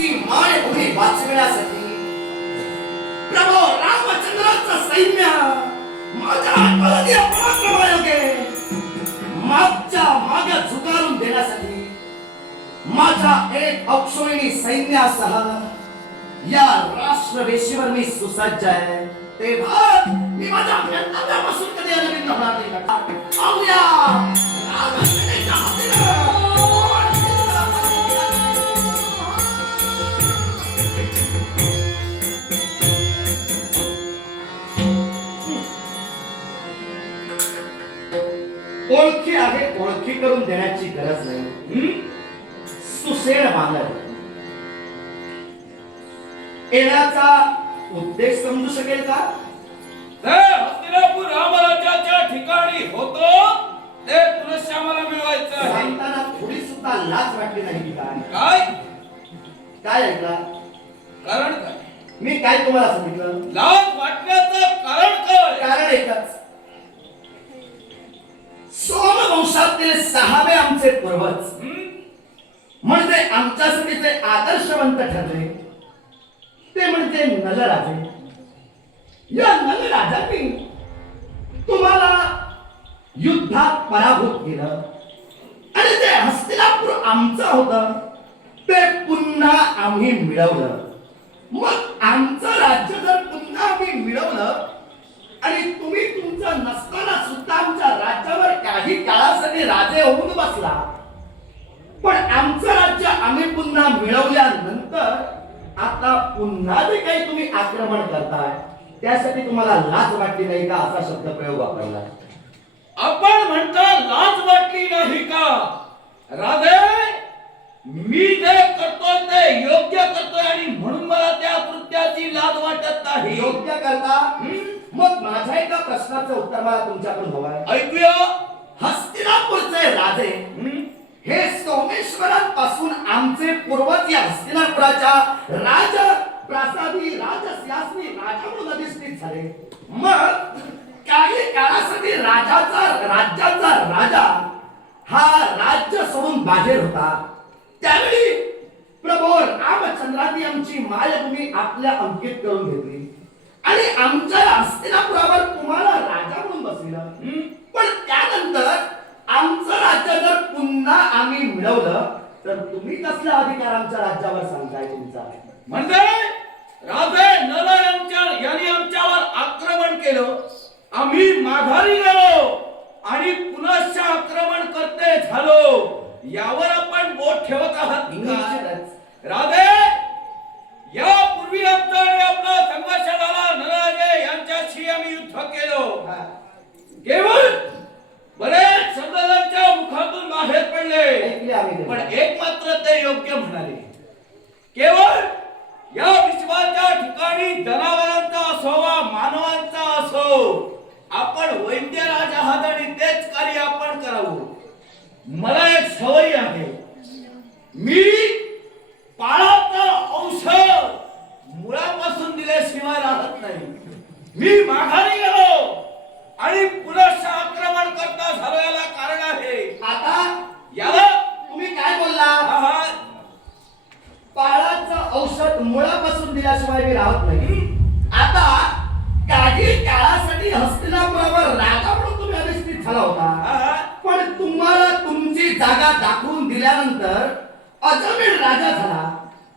आमची मायभूमी वाचविण्यासाठी प्रभू रामचंद्राचं सैन्य माझ्या अगदी पराक्रमायोगे मागच्या मागे झुकारून देण्यासाठी माझ्या एक अक्षोहिणी सैन्यासह या राष्ट्रवेशीवर मी सुसज्ज आहे. तेव्हा मी माझ्या गंतव्यापासून कधी अनभिन्न होणार नाही. पाहूया रामसेनेच्या हातीनं ओळखी आहे, ओळखी करून देण्याची गरज नाही. सुसेड बांधव येण्याचा उद्देश समजू शकेल का? हस्तिनापूर रामराज्याच्या ठिकाणी होतो ते पुनश्च आम्हाला मिळवायचं आहे. सांगताना थोडी सुद्धा लाज वाटली नाही की काय? काय काय ऐकला? कारण काय? मी काय तुम्हाला सांगितलं? लाज वाटण्याचं कारण काय? कारण एकच, सोमवंशातील 6वे आमचे पूर्वज म्हणजे आमच्यासाठी जे आदर्शवंत ठरले ते म्हणजे नलराजे. या नलराजांनी तुम्हाला युद्धात पराभूत केलं आणि ते हस्तिनापूर आमचं होतं ते पुन्हा आम्ही मिळवलं. मग आमचं राज्य जर पुन्हा आम्ही मिळवलं आणि तुम्ही तुमचं नसताना सुद्धा आमच्या राज्यावर काही काळासाठी राजे होऊन बसला, पण आमचं राज्य आम्ही पुन्हा मिळवल्यानंतर आता पुन्हा जे काही तुम्ही आक्रमण करताय त्यासाठी तुम्हाला लाज वाटली नाही का? असा शब्द प्रयोग वापरला. आपण म्हणता लाज वाटली नाही का? राधे, मी जे करतोय ते योग्य करतोय आणि म्हणून मला त्या कृत्याची लाज वाटत नाही. योग्य करता? मग माझ्या एका प्रश्नाचं उत्तर मला तुमच्याकडून हवं आहे. ऐकूया. हस्तिनापूरचे राजे हे सोमेश्वरांपासून आमचे पूर्वज या हस्तिनापुराच्या राजप्रासादी राजसिंहासनी राजा म्हणून अधिष्ठित झाले. मग काही काळासाठी राज्याचा राजा हा राज्य सोडून बाहेर होता. त्यावेळी प्रभू रामचंद्रांनी आमची मायभूमी आपल्या अंकित करून घेतली आणि आमच्या हस्तिनापुरावर तुम्हाला राजा म्हणून बसविलं. पण त्यानंतर आमचं राज्य जर पुन्हा आम्ही मिळवलं तर तुम्ही कसला अधिकार आमच्या राज्यावर सांगताय तुमचा? म्हणजे राजे नल यांनी आमच्यावर आक्रमण केलं, आम्ही माघारी गेलो आणि पुनश्च आक्रमण करते झालो, यावर आपण बोट ठेवत आहात का? राधे, यापूर्वी आमचा आणि आपला संघर्ष झाला. नलराजे यांच्याशी आम्ही युद्ध केलो. केवळ बरेच सरदारांच्या मुखातून बाहेर पडले, पण एक मात्र ते योग्य म्हणाले. केवळ या विश्वाच्या ठिकाणी जनावरांचा असो वा मानवांचा असो, आपण वैद्य राज आहात आणि तेच कार्य आपण करावं. मला एक सवय आहे, मी पाळाचं औषध मुळापासून दिल्याशिवाय राहत नाही. मी माघारी गेलो आणि पुनश्च आक्रमण करता झालो. याला कारण आहे. आता याला तुम्ही काय बोलला? पाळाचं औषध मुळापासून दिल्याशिवाय मी राहत नाही. आता काही काळासाठी हस्तिनापुरावर राजा म्हणून तुम्ही अधिष्ठित झाला होता, पण तुम्हाला तुमची जागा दाखवून दिल्यानंतर अजमेर राजा झाला.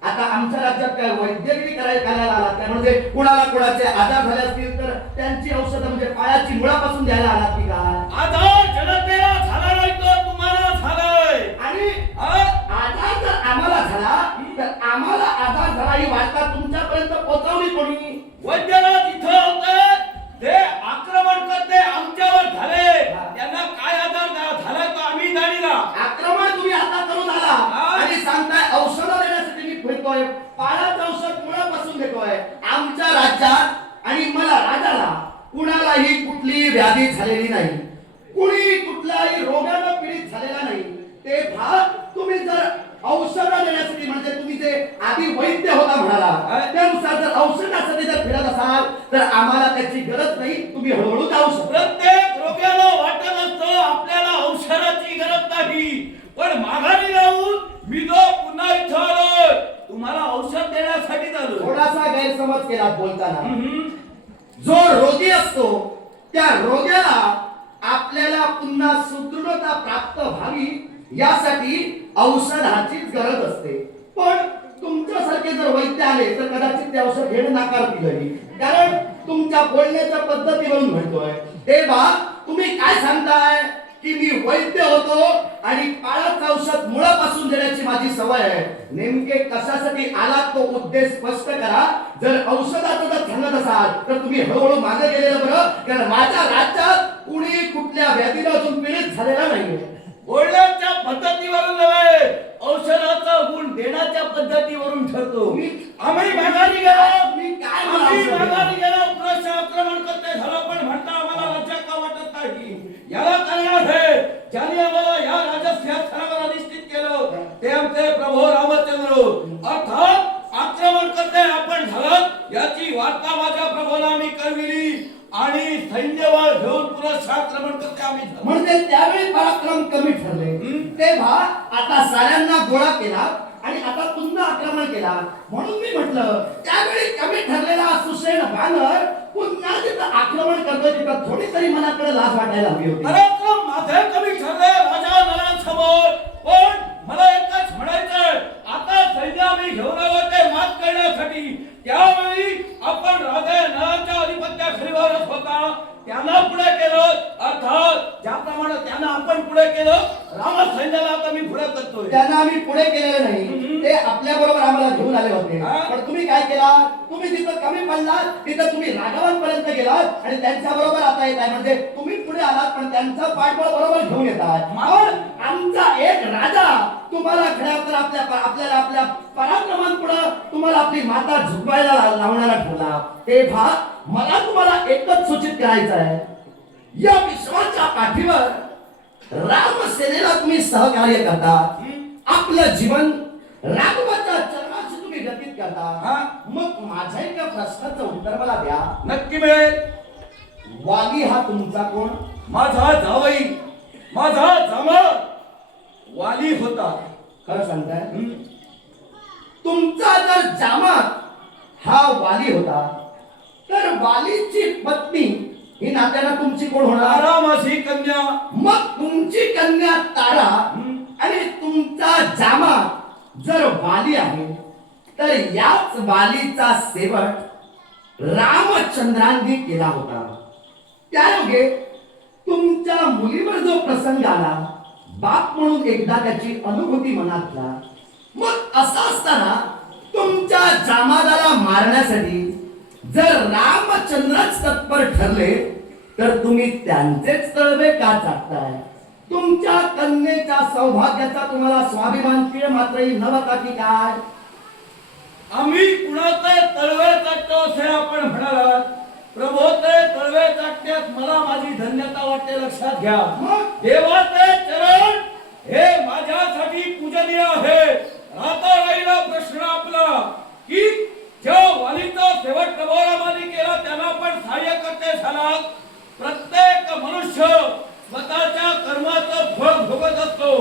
आता आमच्या राज्यात काय वैद्यकीय करायला आलात काय? म्हणजे कुणाला कुणाचे आजार झाले असतील तर त्यांची औषधं म्हणजे पायाची मुळापासून द्यायला आलात की काय? आजार जनतेला झाला नाही तर तुम्हाला झालाय. आणि आजार जर आम्हाला झाला तर आम्हाला आजार झाला ही वार्ता तुमच्यापर्यंत पोहोचवली कोणी? वैद्यराज इथं होते, ते आक्रमण करते आमच्यावर झाले. त्यांना काय आजार झाला तो आम्ही जाणीला. आक्रमण तुम्ही आता करून आला आणि सांगताय औषधं देण्यासाठी मी फिरतोय, पाळाचं औषध मुळापासून देतोय. आमच्या राज्यात आणि मला राजाला कुणालाही कुठली व्याधी झालेली नाही, कुणी कुठल्याही रोगानं पीडित झालेला नाही. ते भाग तुम्ही जर औषधं देण्यासाठी म्हणजे तुम्ही जे आधी वैद्य होता म्हणाला त्यानुसार जर औषधासाठी जर फिरत असाल तर आम्हाला त्याची गरज नाही. तुम्ही हळूहळू जाऊ शकता. प्रत्येक रोग्याला वाटत असतं आपल्याला औषधाची गरज नाही, पण माघारी राहून मी जो पुन्हा इथं आलोय तुम्हाला आलो. थोडासा गैरसमज केला बोलताना. हम्म. जो रोगी असतो त्या रोग्याला आपल्याला पुन्हा सुदृढता प्राप्त व्हावी यासाठी औषधाचीच गरज असते. पण तुमच्यासारखे जर वैद्य आले तर कदाचित ते औषध घेणं नाकारतील, कारण तुमच्या बोलण्याच्या पद्धतीवरून म्हणतोय. तेव्हा तुम्ही काय सांगताय की मी वैद्य होतो आणि काळाचं औषध मुळापासून देण्याची माझी सवय आहे. नेमके कशासाठी आलात तो उद्देश स्पष्ट करा. जर औषधाचं जर सांगत असाल तर तुम्ही हळूहळू मागे गेलेलं बरं, कारण माझ्या राज्यात कुणी कुठल्या व्याधीला अजून पीडित झालेला नाहीये. बोलण्याच्या पद्धतीवरून नव्हे, औषधाचा गुण देण्याच्या पद्धतीवरून ठरतो. आम्ही माघारी गेलो. मी काय आम्ही म्हणतो? माघारी गेलो. पुनश्च आक्रमण करते झालं, पण म्हणता आम्हाला लज्जा का वाटत नाही. याला कारण आहे ज्यांनी आम्हाला या राजस्थानावर अधिष्ठित केलं ते आमचे प्रभू रामचंद्र. अर्थात आक्रमण करते आपण झालं याची वार्ता माझ्या प्रभूला आम्ही कळविली आणि सैन्यबळ घेऊन पुनश्च आक्रमण करते आम्ही झालो. म्हणजे त्यावेळी पराक्रम कमी ठरले. तेव्हा आता साऱ्यांना गोळा केला आणि आता पुन्हा आक्रमण केला. म्हणून मी म्हटलं त्यावेळी कमी ठरलेला सुसेन बानर पुन्हा तिथं आक्रमण करतो, तिथं थोडी तरी मनाकडे लाज वाटायला हवी होती. पराक्रम माझे कमी ठरले राजा नरांसमोर, पण मला एकच म्हणायचंय, आता सैन्य आम्ही घेऊन आलो ते मात करण्यासाठी. त्यावेळी आपण राजा नरांच्या अधिपत्याखाली वावरत होता, त्यांना पुढे केलं. अर्थात ज्याप्रमाणे त्यांना आपण पुढे केलं, राम सैन्याला आता मी पुढे करतोय. त्यांना आम्ही पुढे केलेलं नाही, ते आपल्या बरोबर आम्हाला घेऊन आले होते. पण तुम्ही काय केला? तुम्ही जिथं कमी पडलात तिथं तुम्ही राघवांपर्यंत गेलात आणि त्यांच्या बरोबर आता येत आहे. म्हणजे तुम्ही पुढे आलात पण त्यांचा पाठबळ बरोबर घेऊन येतात. पण आमचा एक राजा तुम्हाला खऱ्या तर आपल्याला आपल्या पराक्रमांपुढे तुम्हाला आपली माता झुकवायला लावणारा ठरला. तेव्हा मला तुम्हाला एकच सूचित करायचं आहे, या विश्वाच्या पाठीवर रामसेनेला तुम्ही सहकार्य करता, आपलं जीवन राघवाच्या चरणाशी तुम्ही व्यतीत करता. मग माझ्या एका प्रश्नाचं उत्तर मला द्या. नक्की मिळेल. वाली हा तुमचा कोण? माझा जावई, माझा जामा वाली होता. खरं सांगताय? तुमचा जर जामा हा वाली होता तर वालीची पत्नी ही नात्याला तुमची कोण होणार? तारा माझी कन्या. मग तुमची कन्या तारा आणि तुमचा जामा जर वाली आहे तर याच वालीचा सेवक रामचंद्रांनी केला होता. त्यायोगे तुमच्या मुलीवर जो प्रसंग आला, बाप म्हणून एकदा त्याची अनुभूती मनातला. मग असं असताना तुमच्या जामादाला मारण्यासाठी जर रामचंद्रच तत्पर ठरले तर तुम्ही त्यांचेच तळवे का चाटताय? तुमच्या कन्येच्या सौभाग्याचा तुम्हाला स्वाभिमान तीळ मात्रही नव्हता की काय? आम्ही कुणाचे तळवे चाटतो असे आपण म्हणालात. प्रभोचे तळवे चाटण्यात मला माझी धन्यता वाटते, लक्षात घ्या. देवाचे चरण हे माझ्यासाठी पूजनीय आहे. आता राहिला प्रश्न आपला की ज्या वालीचा सेवक प्रभू रामाने केला त्यांना पण सहाय्य करते झाला. प्रत्येक मनुष्य स्वतःच्या कर्माचं फळ भोगत असतो.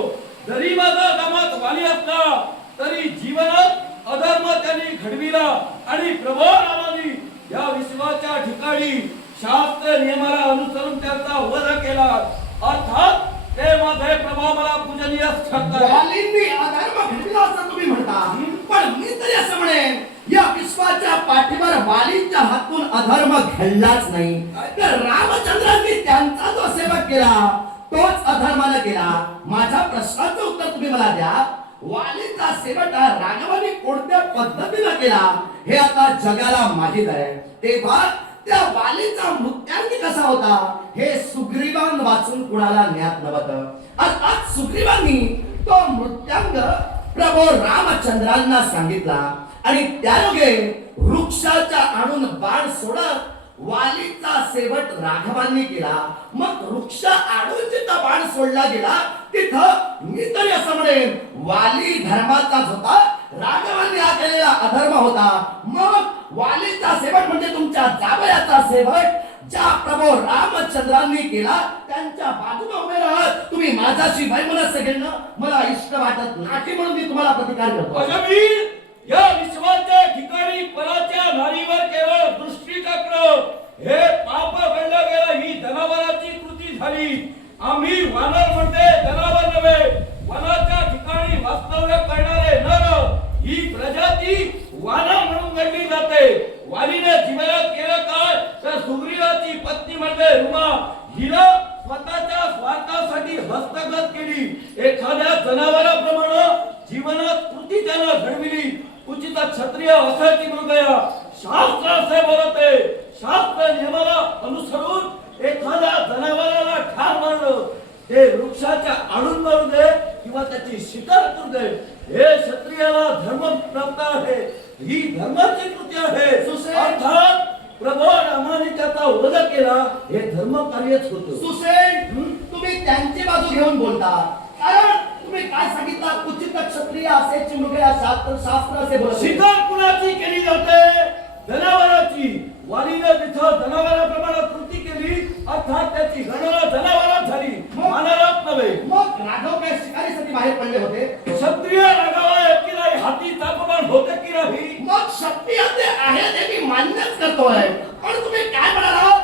जरी माझा दामात वाली असला तरी जीवनात अधर्म त्यांनी घडविला आणि प्रभू रामाने या विश्वाच्या ठिकाणी शास्त्र नियमाला अनुसरून त्यांचा वध केला. अर्थात ते माझे प्रभू मला पूजनीय ठरतात. वालींनी अधर्म घडविला असं तुम्ही म्हणता, पण मी तरी असं म्हणेन या विश्वाच्या पाठीवर वालीच्या हातून अधर्म घडलाच नाही, तर रामचंद्रांनी त्यांचा जो सेवक केला तोच अधर्माने केला. माझ्या प्रश्नाचं उत्तर तुम्ही मला द्या. वालीचा सेवक हा राघवाने कोणत्या पद्धतीने केला हे आता जगाला माहित आहे. तेव्हा त्या वालीचा मृत्यांगी कसा होता हे सुग्रीवान वाचून कुणाला ज्ञात नव्हतं. अर्थात सुग्रीवांनी तो मृत्यांग प्रभू रामचंद्रांना सांगितला आणि त्यायोगे वृक्षाच्या आणून बाण सोडत वालीचा सेवक राघवांनी केला. मग वृक्ष आणून जिथं बाण सोडला गेला तिथं मी तरी असं म्हणेन वाली धर्माचाच होता, राघवांनी हा केलेला अधर्म होता. मग वालीचा सेवक म्हणजे तुमच्या जावयाचा सेवक ज्या प्रभू रामचंद्रांनी केला त्यांच्या बाजूला उभे राहत तुम्ही माझ्याशी वैमनस्य घेणं मला इष्ट वाटत नाही, म्हणून मी तुम्हाला प्रतिकार करतो. अजमीर या विश्वाच्या ठिकाणी ती वाना म्हणून गणली जाते. वालीने जीवनात केलं काय तर सुग्रीवाची पत्नी म्हणजे रुमा हिला स्वतःच्या स्वार्थासाठी हस्तगत केली. एखाद्या जनावराप्रमाणे जीवनात कृती त्यानं घडविली. उचित क्षत्रिय असायची मृगया शास्त्र असे बोलते. शास्त्र नियमाला अनुसरून एखाद्या जनावराला ठार मारलं ते वृक्षाच्या आडून मारू दे किंवा त्याची शिकार करू दे हे क्षत्रियाला धर्म प्राप्त आहे. ही धर्माची कृती आहे. सुशे- अर्थात प्रभू रामाने त्याचा वध केला हे धर्म कार्यच होतं. सुसेन, तुम्ही त्यांची बाजू घेऊन बोलता. कारण तुम्ही काय सांगितलं उचित क्षत्रिय असेची मृग या शास्त्र असे बोलत. शिकार कुणाची केली जाते जनावराची. वालीने तिथं जनावराप्रमाणे कृती केली अर्थात त्याची गणना जनावरात झाली मानवात नव्हे. मग राघव काय शिकारीसाठी बाहेर पडले होते. क्षत्रिय रागावा की नाही हाती तापमान होते की नाही. मग क्षत्रिय ते आहे ते मी मान्यच करतोय. पण तुम्ही काय म्हणाला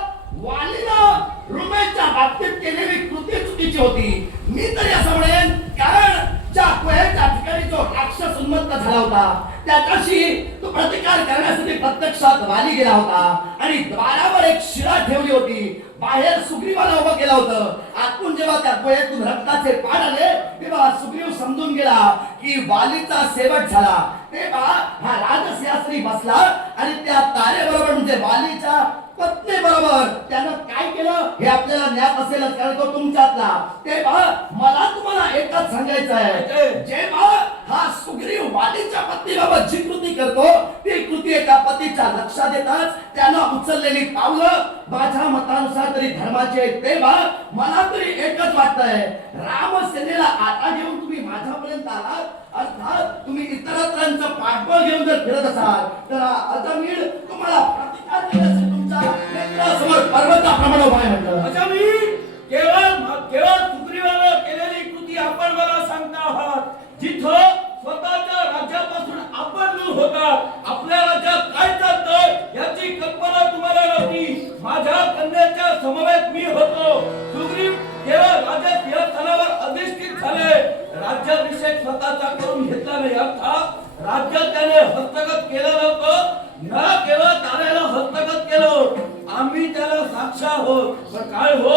वालीनं रुमेच्या बाबतीत केलेली कृती चुकीची होती. मी तरी असं म्हणेन कारण ज्या कोह्याच्या ठिकाणी जो राक्षस उन्मत्त झाला होता त्याच्याशी तो प्रतिकार करण्यासाठी प्रत्यक्षात वाली गेला होता आणि द्वारावर एक शिळा ठेवली होती. बाहेर सुग्रीवाला उभं केलं होतं. आतून जेव्हा त्या कोह्यातून रक्ताचे पाड आले तेव्हा सुग्रीव समजून गेला की वालीचा शेवट झाला. तेव्हा हा राजसिंहासनी बसला आणि त्या तारेबरोबर म्हणजे वालीच्या पत्नी बरोबर त्यानं काय केलं हे आपल्याला ज्ञात असेलच कारण तो तुमच्यातला. तेव्हा मला तुम्हाला एकच सांगायचं आहे जेव्हा हा सुग्रीव वालीच्या पत्नीबाबत जी कृती करतो ती कृती एका पतीच्या लक्षात येताच त्यानं उचललेली पावलं माझ्या मतानुसार तरी धर्माची आहे. तेव्हा मला तरी एकच वाटतंय रामसेनेला आता घेऊन तुम्ही माझ्यापर्यंत आलात अर्थात तुम्ही इतरांचं पाठबळ घेऊन जर फिरत असाल तर अजमीर तुम्हाला प्रतिकार करण्यासाठी तुमच्या नेत्रासमोर पर्वताप्रमाणे उभा आहे म्हटलं. अजमीर केवळ सुग्रीवानं केलेली कृती आपण मला सांगता आहात. जिथं स्वतःच्या राज्यापासून आपण दूर होतात. आपल्या राज्यात काय चालतंय याची कल्पना तुम्हाला नव्हती. माझ्या कन्याच्या समवेत मी होतो. सुग्रीव केवळ राजसिंहासनावर अधिष्ठित झाले. राज्याभिषेक स्वतःचा करून घेतला नाही अर्थात राज्यात त्याने हस्तगत केलं नव्हतं. न केवळ ताऱ्याला हस्तगत केलं. आम्ही त्याला साक्ष आहोत. पण काय हो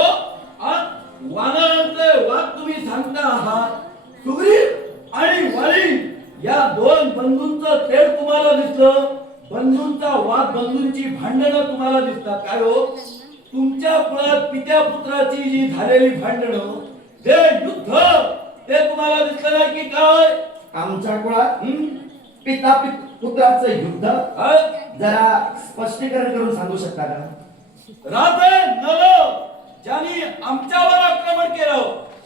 आज वानरांचे वाद तुम्ही सांगता आहात. सुग्रीव आणि वाली या दोन बंधूंचं तेढ तुम्हाला दिसलं. बंधूंचा वाद बंधूंची भांडणं तुम्हाला दिसतात. काय हो तुमच्या कुळात पित्या पुत्राची जी झालेली भांडणं ते युद्ध ते तुम्हाला दिसलं नाही की काय. आमच्या कुळात पिता पुत्राचं युद्ध जरा स्पष्टीकरण करून सांगू शकता का. राधे नल ज्यांनी आमच्यावर आक्रमण केलं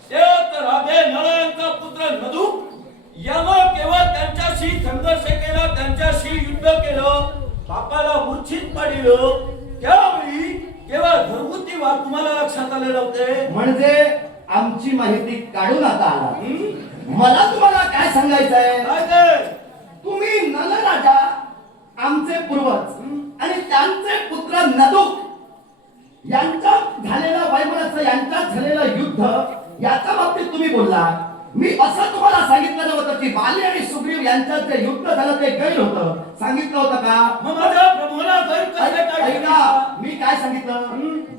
ते राधे नल यांचा पुत्र नदू यानं केवळ त्यांच्याशी संघर्ष केला त्यांच्याशी युद्ध केलं बापाला मूर्छित पाडलं. त्यावेळी केवळ घरगुती वाद तुम्हाला लक्षात आले नव्हते. म्हणजे आमची माहिती काढून आता आला. मला तुम्हाला काय सांगायचं आहे काय ते तुम्ही नल राजा आमचे पूर्वज आणि त्यांचे पुत्र नदुक यांच्यात झालेला वैमनस्य यांच्यात झालेलं युद्ध याच्या बाबतीत तुम्ही बोलला. मी असं तुम्हाला सांगितलं नव्हतं की वाली आणि सुग्रीव यांच्यात जे युद्ध झालं ते गैर होतं. सांगितलं होतं का. मग माझ्या प्रभूला गैर कसे काय ऐका मी काय सांगितलं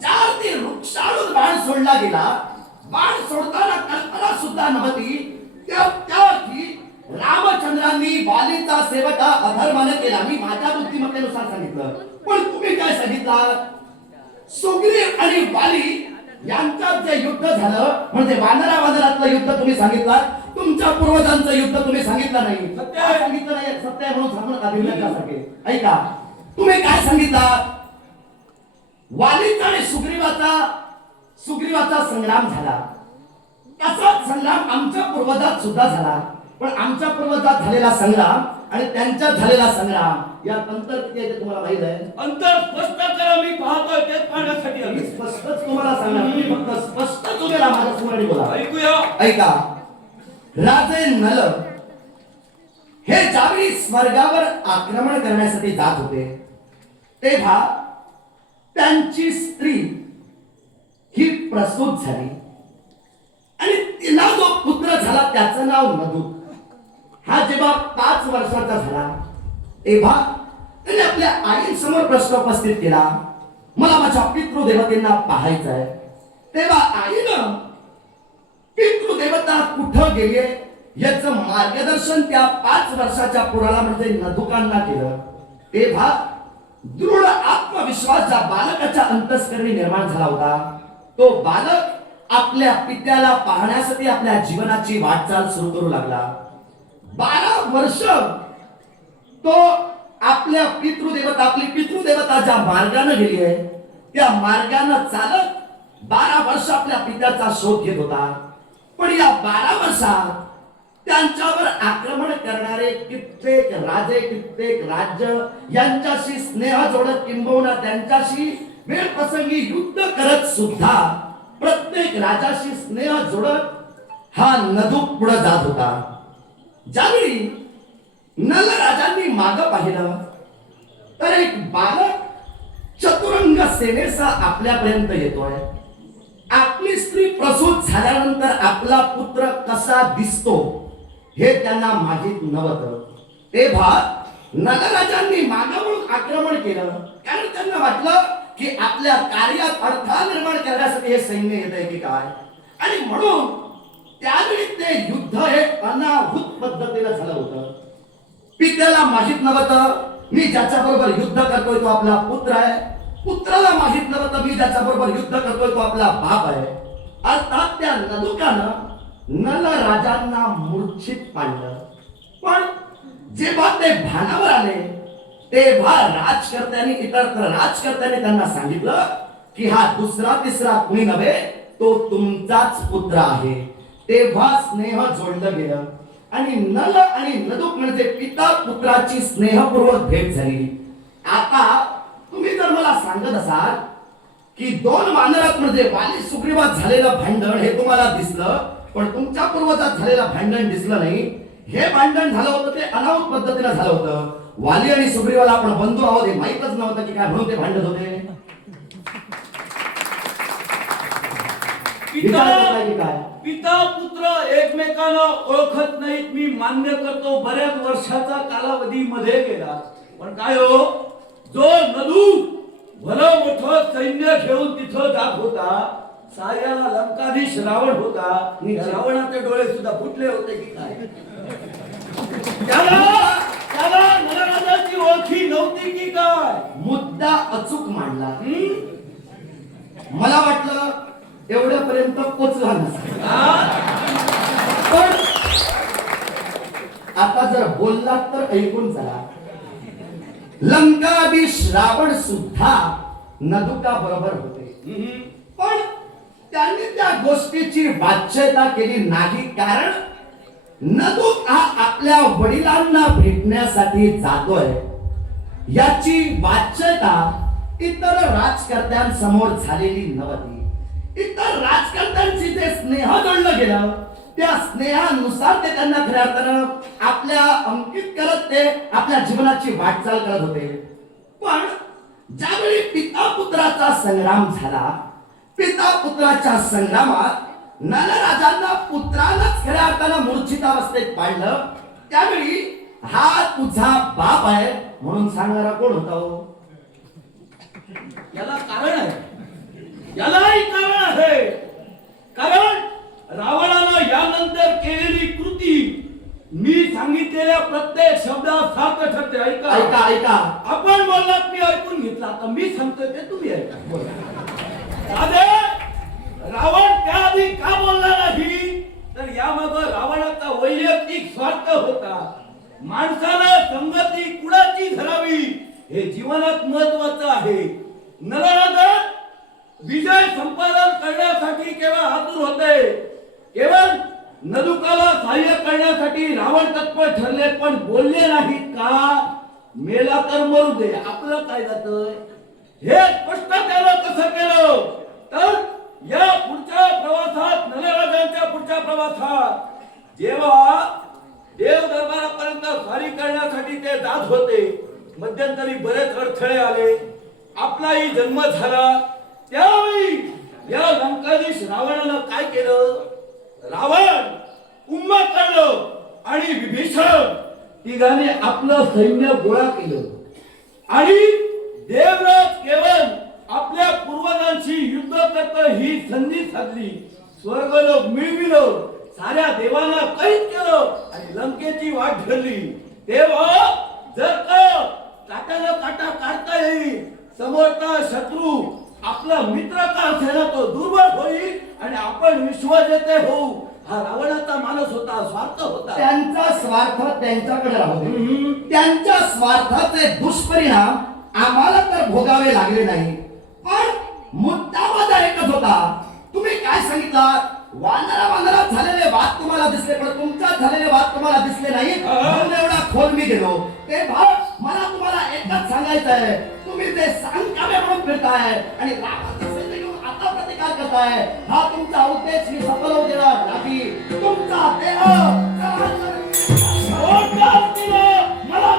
ज्यावरती वृक्षाळून बाण सोडला गेला बाण सोडताना कल्पना सुद्धा नव्हती त्यावरती रामचंद्रांनी वालीचा सेवक हा अधर्माने केला. मी माझ्या बुद्धिमत्तेनुसार सांगितलं. पण तुम्ही काय सांगितलं सुग्रीव आणि वाली यांच्यात जे युद्ध झालं म्हणजे वानरातलं युद्ध तुम्ही सांगितलं. तुमच्या पूर्वजांचं युद्ध तुम्ही सांगितलं नाही. सत्य सांगितलं नाही सत्य आहे म्हणून सांगू नका दिव्याच्यासारखे. ऐका तुम्ही काय सांगितलं वालीचा आणि सुग्रीवाचा संग्राम झाला. असाच संग्राम आमच्या पूर्वजात सुद्धा झाला. पण आमच्या पूर्वजात झालेला संग्राम आणि त्यांच्यात झालेला संग्राम यात अंतर किती आहे ते तुम्हाला माहित आहे. अंतर स्पष्ट करा. मी पाहतोय तेच पाहण्यासाठी मी आलो. स्पष्टच तुम्हाला सांगणार तुम्ही फक्त स्पष्ट तुम्ही माझ्या समोर बोला. ऐकूया. ऐका राजे नल हे ज्यावेळी स्वर्गावर आक्रमण करण्यासाठी जात होते तेव्हा त्यांची स्त्री ही प्रसूत झाली आणि तिला जो पुत्र झाला त्याचं नाव नदुक. हा जेव्हा 5 वर्षाचा झाला तेव्हा त्याने आपल्या आईसमोर प्रश्न उपस्थित केला, मला माझ्या पितृदेवतेंना पाहायचं आहे. तेव्हा आईनं पितृदेवता कुठं गेलीये याचं मार्गदर्शन त्या 5 वर्षाच्या पोराला म्हणजे नदुकांना केलं. तेव्हा दृढ आत्मविश्वास ज्या बालकाच्या अंतस्करणी निर्माण झाला होता, तो बालक आपल्या पित्याला पाहण्यासाठी आपल्या जीवनाची वाटचाल सुरू करू लागला. 12 वर्ष तो आपली पितृदेवता ज्या मार्गाने गेली आहे त्या मार्गाने चालत 12 वर्ष आपल्या पित्याचा शोध घेत होता. पण या 12 वर्षात त्यांच्यावर आक्रमण करणारे कित्येक राजे, कित्येक राज्य यांच्याशी स्नेह जोडत, किंबहुना त्यांच्याशी वेळ प्रसंगी युद्ध करत सुद्धा प्रत्येक राजाशी स्नेह जोडत हा नदुक पुढे जात होता. ज्यावेळी नल राजांनी मागं पाहिलं तर एक बालक चतुरंग सेनेसह आपल्यापर्यंत येतोय. आपली स्त्री प्रसूत झाल्यानंतर आपला पुत्र कसा दिसतो हे त्यांना माहित नव्हतं. तेव्हा नगराजांनी मागावून आक्रमण केलं, कारण त्यांना वाटलं की आपल्या कार्यात अडथळा निर्माण करण्यासाठी हे सैन्य येत आहे की काय. आणि म्हणून त्यावेळी ते युद्ध हे अनाहूत पद्धतीने झालं होतं. पित्याला माहित नव्हतं मी ज्याच्या बरोबर युद्ध करतोय तो आपला पुत्र आहे, पुत्राला माहित नव्हतं मी ज्याच्या बरोबर युद्ध करतोय तो आपला बाप आहे. अर्थात त्या नदुकानं नल राजांना मूर्छित पाडलं. पण जेव्हा ते भानावर आले तेव्हा इतर राजकर्त्यांनी त्यांना सांगितलं की हा दुसरा तिसरा कुणी नव्हे, तो तुमचाच पुत्र आहे. तेव्हा स्नेह जोडलं गेलं आणि नल आणि नदुक म्हणजे पिता पुत्राची स्नेहपूर्वक भेट झाली. आता तुम्ही जर मला सांगत असाल की 2 वानरात म्हणजे वाली सुग्रीवात झालेलं भांडण हे तुम्हाला दिसलं, पण तुमच्या पूर्वजात झालेलं भांडण दिसलं नाही. हे भांडण झालं होतं ते अनाहूत पद्धतीने झालं होतं. वाली आणि सुग्रीवाला आपण बंधू आहोत हे माहीतच नव्हतं की काय, म्हणून ते भांडत होते. पिता पुत्र एकमेकांना ओळखत नाहीत, मी मान्य करतो. बऱ्याच वर्षाचा कालावधी मध्ये गेला, पण काय हो, जो नदू भलं मोठं सैन्य घेऊन तिथं जात होता, साऱ्याला लंकाधीश रावण होता. रावणाचे डोळे सुद्धा फुटले होते की काय. त्याला नरराजाची ओळखी नव्हती की काय. मुद्दा अचूक मांडला. मला वाटलं एवढ्यापर्यंत पोचला नसेल, पण आता जर बोललात तर ऐकून चला. लंकाधीश रावण सुद्धा नदुका बरोबर होते, पण त्यांनी त्या गोष्टीची वाच्यता केली नाही. कारण नदुक हा आपल्या वडिलांना भेटण्यासाठी जातोय याची वाच्यता इतर राजकर्त्यांसमोर झालेली नव्हती. इतर राजकर्त्यांची जे स्नेह जोडलं गेलं त्या स्नेहानुसार ते त्यांना खऱ्या अर्थानं आपल्या अंकित करत ते आपल्या जीवनाची वाटचाल करत होते. पण ज्यावेळी पिता पुत्राचा संग्राम झाला, पिता पुत्राच्या संग्रामात नलराजांना पुत्रालाच खऱ्या अर्थानं मूर्छितावस्थेत पाडलं. त्यावेळी हा तुझा बाप आहे म्हणून सांगणारा कोण होता हो? याला कारण आहे, यालाही कारण आहे. कारण रावणानं यानंतर केलेली कृती मी सांगितलेल्या प्रत्येक शब्दात सार्थ ठरते. ऐका ऐका ऐका, आपण बोललात मी ऐकून घेतला, आता मी सांगतोय ते तुम्ही ऐका. रावण त्याआधी का बोलला नाही, तर यामागे रावणाचा वैयक्तिक स्वार्थ होता. माणसाला संगती कुणाची धरावी हे जीवनात महत्वाचं आहे. नलराजा विजय संपादन करण्यासाठी केवळ आतुर होते, केवळ नदुकाला सहाय्य करण्यासाठी रावण तत्पर ठरले, पण बोलले नाहीत का मेला तर मरू दे, आपलं काय जातंय. हे स्पष्ट त्याला कसं केलं तर या पुढच्या प्रवासात, नलराजांच्या पुढच्या प्रवासात जेव्हा देव दरबारापर्यंत स्वारी करण्यासाठी ते जात होते, मध्यंतरी बरेच अडथळे आले, आपलाही जन्म झाला. त्यावेळी या लंकाधीश रावणानं काय केलं, रावण कुंभकर्ण आणि विभीषण तिघांनी आपलं सैन्य गोळा केलं आणि देवराज केवळ आपल्या पूर्वजांशी युद्ध करत ही संधी साधली. स्वर्गलोक मिळविलं, साऱ्या देवांना कैद केलं आणि लंकेची वाट धरली. तेव्हा जर का काट्याला काटा काढता येईल, समोरचा शत्रू आपला मित्र का असेल तो दुर्बल होईल आणि आपण विश्वजेते होऊ. हा रावणाचा माणूस होता, स्वार्थ होता. त्यांचा स्वार्थ त्यांच्याकडे राहू दे. त्यांच्या स्वार्थाचे दुष्परिणाम आम्हाला तर भोगावे लागले नाही, पण मुद्दा माझा एकच होता. तुम्ही काय सांगितलं? वानरा झालेले वाद तुम्हाला दिसले, पण तुमच्या झालेले वाद तुम्हाला दिसले नाही. म्हणून एवढा खोल मी गेलो. ते भाग मला तुम्हाला एकच सांगायचं आहे. तुम्ही ते सांगकावे म्हणून फिरताय आणि रामाचं सैन्य घेऊन आता प्रतिकार करताय. हा तुमचा उद्देश मी सफल होऊ देणार नाही. तुमचा देह मला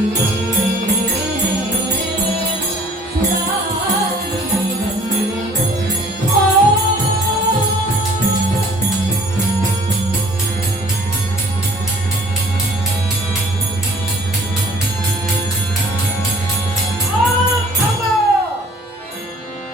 Thank you.